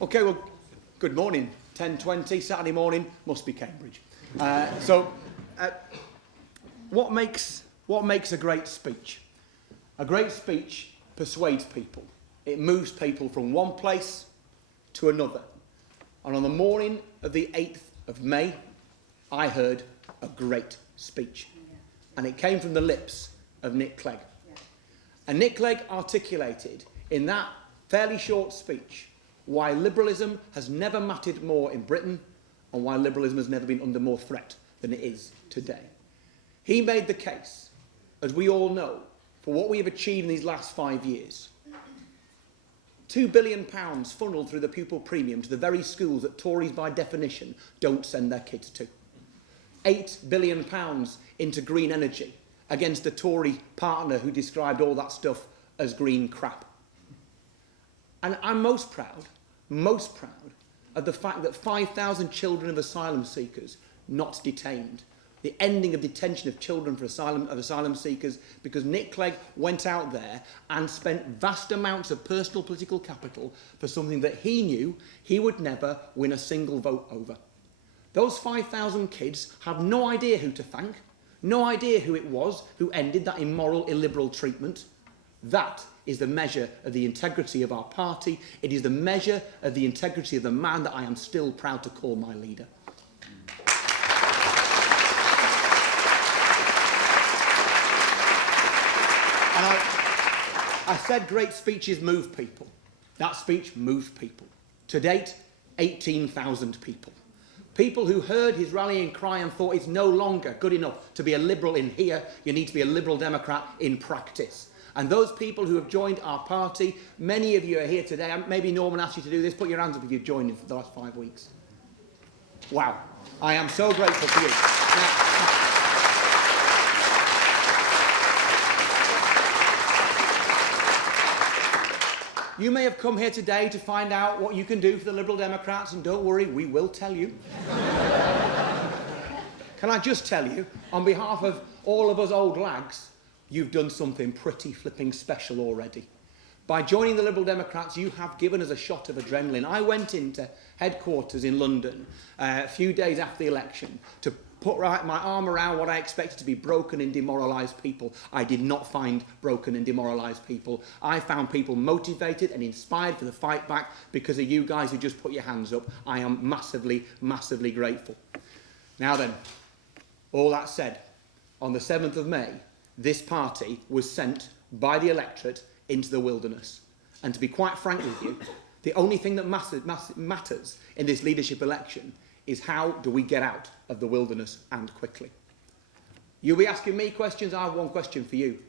Okay, well, good morning. 10:20, Saturday morning, must be Cambridge. What makes a great speech? A great speech persuades people. It moves people from one place to another. And on the morning of the 8th of May, I heard a great speech. And it came from the lips of Nick Clegg. And Nick Clegg articulated in that fairly short speech why liberalism has never mattered more in Britain and why liberalism has never been under more threat than it is today. He made the case, as we all know, for what we have achieved in these last 5 years. £2 billion funneled through the pupil premium to the very schools that Tories, by definition, don't send their kids to. £8 billion into green energy against a Tory partner who described all that stuff as green crap. And I'm most proud of the fact that 5,000 children of asylum seekers not detained. The ending of detention of children for asylum seekers, because Nick Clegg went out there and spent vast amounts of personal political capital for something that he knew he would never win a single vote over. Those 5,000 kids have no idea who to thank, no idea who it was who ended that immoral, illiberal treatment. That is the measure of the integrity of our party. It is the measure of the integrity of the man that I am still proud to call my leader. And I said great speeches move people. That speech moved people. To date, 18,000 people. People who heard his rallying cry and thought it's no longer good enough to be a liberal in here, you need to be a Liberal Democrat in practice. And those people who have joined our party, many of you are here today, maybe Norman asked you to do this, put your hands up if you've joined him for the last 5 weeks. Wow, I am so grateful for you. Now, you may have come here today to find out what you can do for the Liberal Democrats, and don't worry, we will tell you. Can I just tell you, on behalf of all of us old lags, you've done something pretty flipping special already. By joining the Liberal Democrats, you have given us a shot of adrenaline. I went into headquarters in London a few days after the election to put my arm around what I expected to be broken and demoralised people. I did not find broken and demoralised people. I found people motivated and inspired for the fight back because of you guys who just put your hands up. I am massively, massively grateful. Now then, all that said, on the 7th of May, this party was sent by the electorate into the wilderness. And to be quite frank with you, the only thing that matters in this leadership election is how do we get out of the wilderness and quickly. You'll be asking me questions. I have one question for you.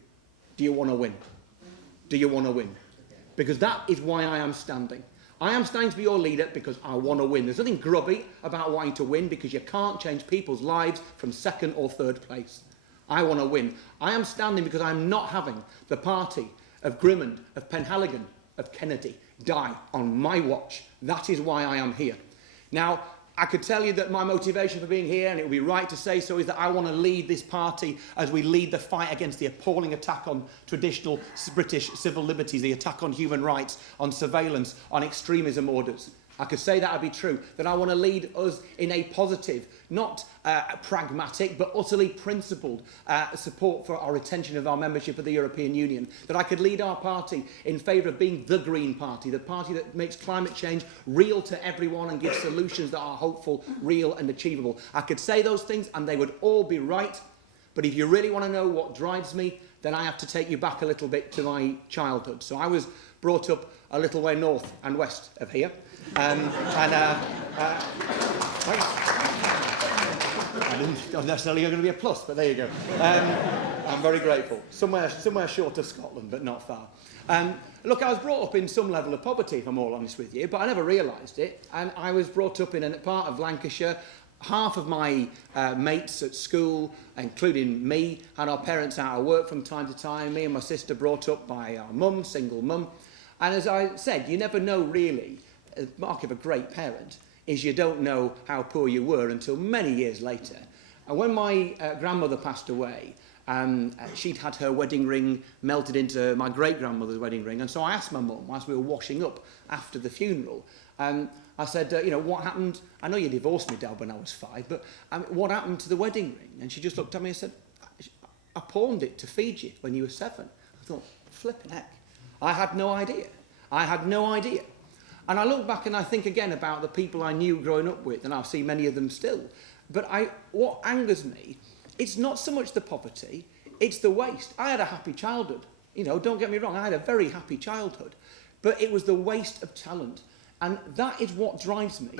Do you want to win? Do you want to win? Because that is why I am standing. I am standing to be your leader because I want to win. There's nothing grubby about wanting to win because you can't change people's lives from second or third place. I want to win. I am standing because I'm not having the party of Grimond, of Penhaligon, of Kennedy die on my watch. That is why I am here. Now, I could tell you that my motivation for being here, and it would be right to say so, is that I want to lead this party as we lead the fight against the appalling attack on traditional British civil liberties, the attack on human rights, on surveillance, on extremism orders. I could say that would be true, that I want to lead us in a positive, not pragmatic, but utterly principled support for our retention of our membership of the European Union. That I could lead our party in favour of being the Green Party, the party that makes climate change real to everyone and gives solutions that are hopeful, real and achievable. I could say those things and they would all be right, but if you really want to know what drives me, then I have to take you back a little bit to my childhood. So I was brought up a little way north and west of here. I didn't necessarily going to be a plus, but there you go. I'm very grateful. Somewhere short of Scotland, but not far. Look, I was brought up in some level of poverty, if I'm all honest with you, but I never realised it. And I was brought up in a part of Lancashire. Half of my mates at school, including me, had our parents out of work from time to time. Me and my sister brought up by our mum, single mum. And as I said, you never know really. The mark of a great parent is you don't know how poor you were until many years later. And when my grandmother passed away, She'd had her wedding ring melted into my great-grandmother's wedding ring, and so I asked my mum, whilst we were washing up after the funeral, I said, you know, what happened? I know you divorced me, Dad, when I was 5, but what happened to the wedding ring? And she just looked at me and said, I pawned it to feed you when you were 7. I thought, flipping heck. I had no idea. I had no idea. And I look back and I think again about the people I knew growing up with, and I see many of them still. But what angers me, it's not so much the poverty, it's the waste. I had a happy childhood. You know, don't get me wrong, I had a very happy childhood. But it was the waste of talent. And that is what drives me,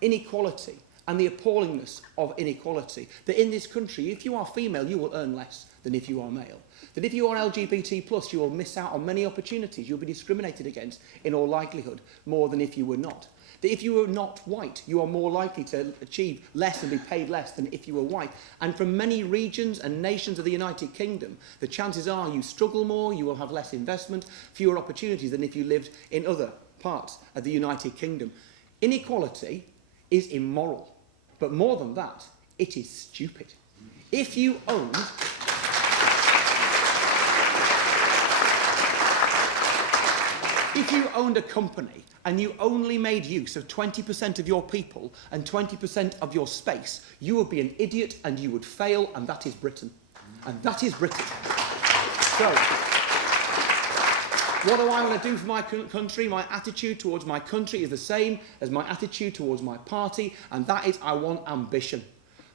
inequality and the appallingness of inequality. That in this country, if you are female, you will earn less than if you are male. That if you are LGBT+, you will miss out on many opportunities. You'll be discriminated against, in all likelihood, more than if you were not. That if you were not white, you are more likely to achieve less and be paid less than if you were white. And from many regions and nations of the United Kingdom, the chances are you struggle more, you will have less investment, fewer opportunities than if you lived in other parts of the United Kingdom. Inequality is immoral, but more than that, it is stupid. If you owned a company and you only made use of 20% of your people and 20% of your space, you would be an idiot and you would fail, and that is Britain. And that is Britain. So, what do I want to do for my country? My attitude towards my country is the same as my attitude towards my party, and that is I want ambition.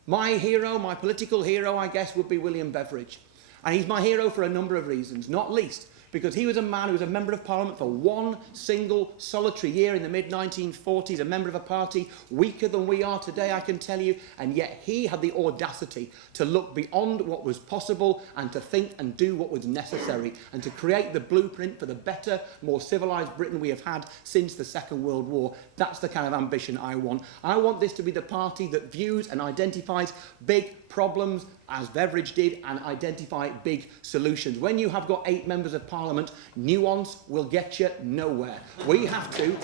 My hero, my political hero, I guess, would be William Beveridge. And he's my hero for a number of reasons, not least because he was a man who was a member of Parliament for one single solitary year in the mid-1940s, a member of a party weaker than we are today, I can tell you, and yet he had the audacity to look beyond what was possible and to think and do what was necessary and to create the blueprint for the better, more civilised Britain we have had since the Second World War. That's the kind of ambition I want. I want this to be the party that views and identifies big problems, as Beveridge did, and identify big solutions. When you have got 8 members of Parliament, nuance will get you nowhere. We have to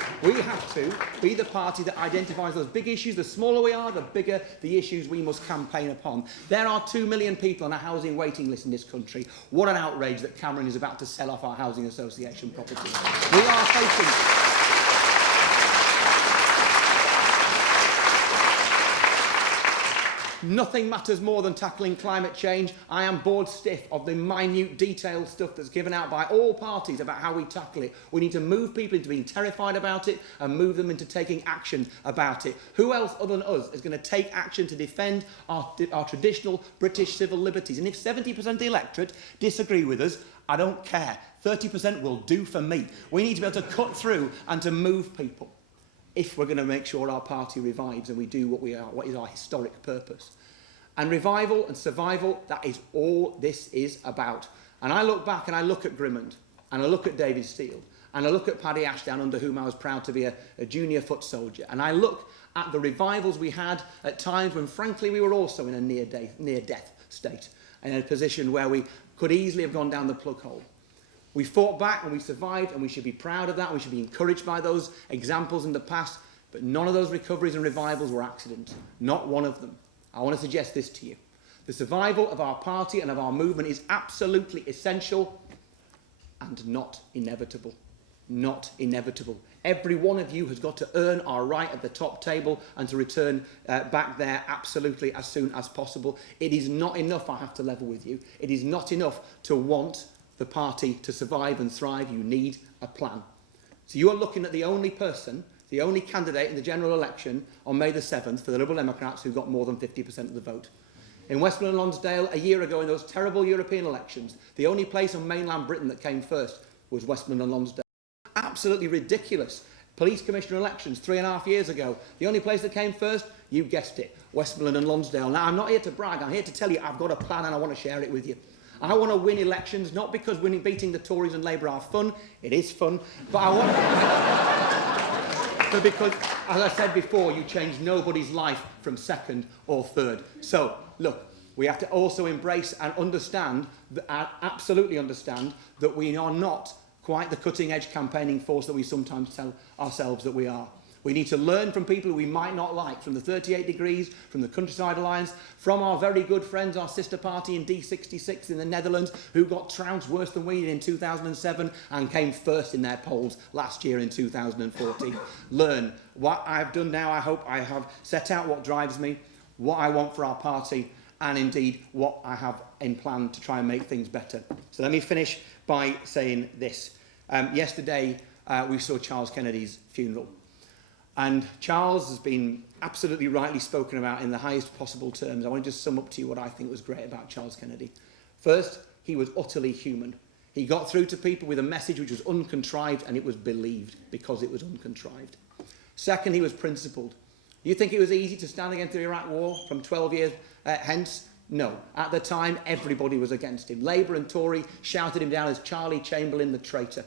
be the party that identifies those big issues. The smaller we are, the bigger the issues we must campaign upon. There are 2 million people on a housing waiting list in this country. What an outrage that Cameron is about to sell off our housing association properties. We are facing... Nothing matters more than tackling climate change. I am bored stiff of the minute detailed stuff that's given out by all parties about how we tackle it. We need to move people into being terrified about it and move them into taking action about it. Who else other than us is going to take action to defend our traditional British civil liberties? And if 70% of the electorate disagree with us, I don't care. 30% will do for me. We need to be able to cut through and to move people if we're going to make sure our party revives and we do what is our historic purpose. And revival and survival, that is all this is about. And I look back and I look at Grimmond, and I look at David Steele, and I look at Paddy Ashdown, under whom I was proud to be a junior foot soldier, and I look at the revivals we had at times when, frankly, we were also in a near-death state, and in a position where we could easily have gone down the plug hole. We fought back and we survived, and we should be proud of that. We should be encouraged by those examples in the past. But none of those recoveries and revivals were accidents. Not one of them. I want to suggest this to you. The survival of our party and of our movement is absolutely essential and not inevitable. Not inevitable. Every one of you has got to earn our right at the top table and to return back there absolutely as soon as possible. It is not enough, I have to level with you. It is not enough to want the party to survive and thrive. You need a plan. So you are looking at the only person, the only candidate in the general election on May the 7th for the Liberal Democrats who got more than 50% of the vote. In Westmoreland and Lonsdale, a year ago in those terrible European elections, the only place on mainland Britain that came first was Westmoreland and Lonsdale. Absolutely ridiculous. Police Commissioner elections 3.5 years ago. The only place that came first, you guessed it, Westmoreland and Lonsdale. Now, I'm not here to brag. I'm here to tell you I've got a plan and I want to share it with you. I want to win elections, not because beating the Tories and Labour are fun. It is fun. But I want... but because, as I said before, you change nobody's life from second or third. So, look, we have to also embrace and understand, absolutely understand, that we are not quite the cutting-edge campaigning force that we sometimes tell ourselves that we are. We need to learn from people who we might not like, from the 38 Degrees, from the Countryside Alliance, from our very good friends, our sister party in D66 in the Netherlands, who got trounced worse than we did in 2007 and came first in their polls last year in 2014. Learn. What I've done now, I hope I have set out what drives me, what I want for our party, and indeed what I have in plan to try and make things better. So let me finish by saying this. Yesterday, we saw Charles Kennedy's funeral. And Charles has been absolutely rightly spoken about in the highest possible terms. I want to just sum up to you what I think was great about Charles Kennedy. First, he was utterly human. He got through to people with a message which was uncontrived, and it was believed because it was uncontrived. Second, he was principled. You think it was easy to stand against the Iraq War from 12 years hence? No. At the time, everybody was against him. Labour and Tory shouted him down as Charlie Chamberlain, the traitor.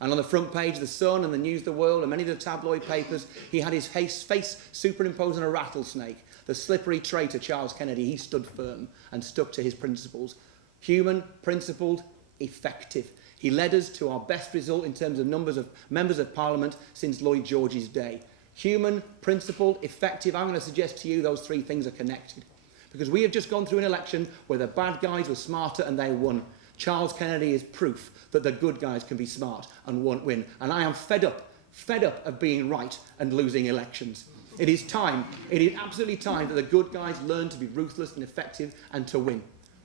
And on the front page of The Sun and the News of the World and many of the tabloid papers, he had his face superimposed on a rattlesnake. The slippery traitor, Charles Kennedy, he stood firm and stuck to his principles. Human, principled, effective. He led us to our best result in terms of numbers of members of Parliament since Lloyd George's day. Human, principled, effective. I'm going to suggest to you those three things are connected. Because we have just gone through an election where the bad guys were smarter and they won. Charles Kennedy is proof that the good guys can be smart and won't win. And I am fed up of being right and losing elections. It is absolutely time that the good guys learn to be ruthless and effective and to win.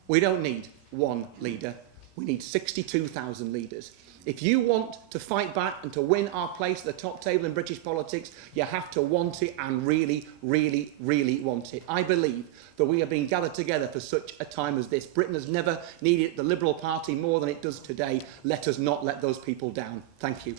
We don't need one leader. We need 62,000 leaders. If you want to fight back and to win our place at the top table in British politics, you have to want it and really, really, really want it. I believe that we are being gathered together for such a time as this. Britain has never needed the Liberal Party more than it does today. Let us not let those people down. Thank you.